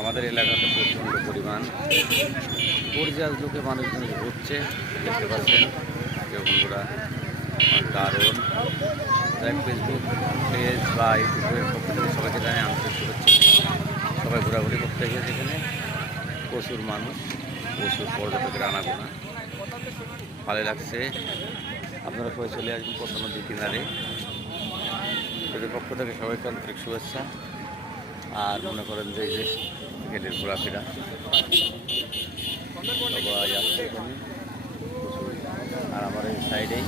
আমাদের এলাকাতে প্রচণ্ড পরিমাণ গর্জিয়াস লোকে মানুষজন ঘুরছে, দেখতে পাচ্ছেন যে বন্ধুরা। কারণ ফেসবুক পেজ বা ইউটিউবের পক্ষ থেকে সবাইকে জানিয়ে আন্তরিক শুভেচ্ছা। সবাই ঘোরাঘুরি করতে এসেছে এখানে, প্রচুর মানুষ, প্রচুর পর্যটকের আনাগোনা, ভালো লাগছে। আপনারা সবাই চলে আসবেন পদ্মা নদীর কিনারে। এদের পক্ষ থেকে সবাইকে আন্তরিক শুভেচ্ছা। আর মনে করেন যে এই যে গেটের ঘোরাফেরা সবাই আসছে এখানে প্রচুর। আর আমার এই সাইডেই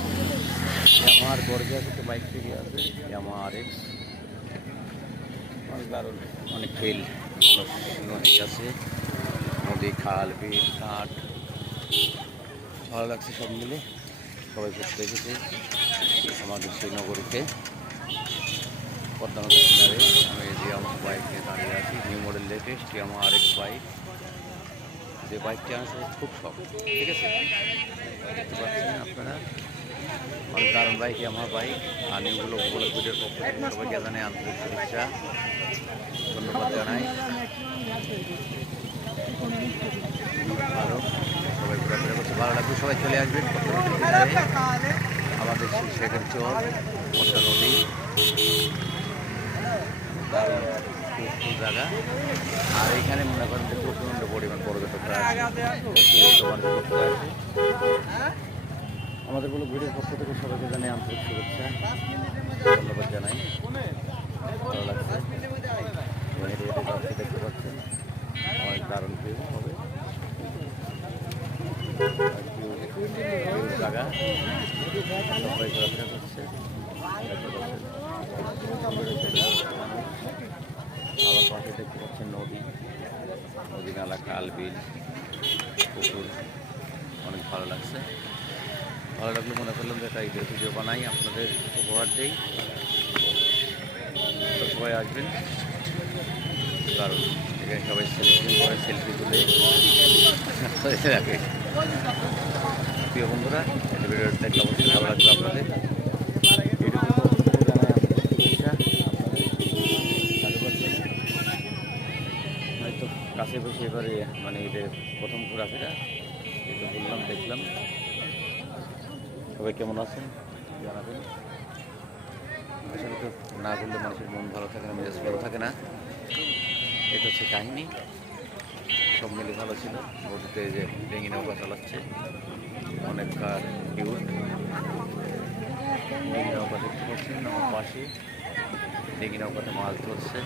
আমার গর্জিয়া থেকে বাইক থেকে আছে আমার এক্স, কারণ অনেক ফিল নদী আছে, নদী, খাল, বিল, ঘাট, ভালো লাগছে সব মিলে। সবাই ঘুরতে এসেছে আমাদের শ্রীনগরীতে পদ্মা নদীর কিনারে। আমি যে আমার বাইকে দাঁড়িয়ে আছি, নিউ মডেল লেটেস্ট আমার আরেক বাইক, যে বাইকটি আছে খুব শখ, ঠিক আছে, দেখতে পাচ্ছেন আপনারা। অনেক দারুণ বাইক আমার বাইক। আর নিউগুলো উপলব্ধিদের পক্ষ থেকে সবাইকে জানাই আন্তরিক শুভেচ্ছা, ধন্যবাদ জানাই। আরও সবাই ঘোরাফেরা করতে ভালো লাগবে, সবাই চলে আসবেন আমাদের শেখের চর, পদ্মা নদী, দারুণ জায়গা। আর এইখানে মনে করেন যে প্রচণ্ড পরিমাণ পর্যটকরা আসে। আমাদের কোনো ভিডিওর পক্ষ থেকে সবাইকে জানাই আন্তরিক শুভেচ্ছা, ধন্যবাদ জানাই। ভালো লাগছে, দেখতে পাচ্ছেন অনেক দারুণ ভিউ হবে, জায়গা সবাই ঘোরাফেরা করছে। আবার পাশে দেখতে পাচ্ছেন নদী, নদী, নালা, খাল, বিল, পুকুর, অনেক ভালো লাগছে। ভালো লাগলে মনে করলাম যে একটা ঈদের ভিডিও বানাই, আপনাদের উপহার দেই। তো সবাই আসবেন, কারণ এখানে সবাই সেলফি করে, সেলফি তুলে রাখে। প্রিয় বন্ধুরা, এই ভিডিওটা দেখলে অবশ্যই ভালো লাগবে আপনাদের। হয়তো কাছে বসে এবারে মানে এদের প্রথম ঘোরাফেরা, এটা বললাম, দেখলাম। সবাই কেমন আছেন জানাবেন। আসলে তো না করলে মানুষের মন ভালো থাকে না, মেজাজ ভালো থাকে না, এটা হচ্ছে কাহিনী। সব মিলে ভালো ছিল। নদীতে যে ডেঙ্গি নৌকা চালাচ্ছে, অনেক কিউট ডেঙ্গি নৌকা দেখতে পাচ্ছেন আমার পাশে। ডেঙ্গি নৌকাতে মাছ ধরছে।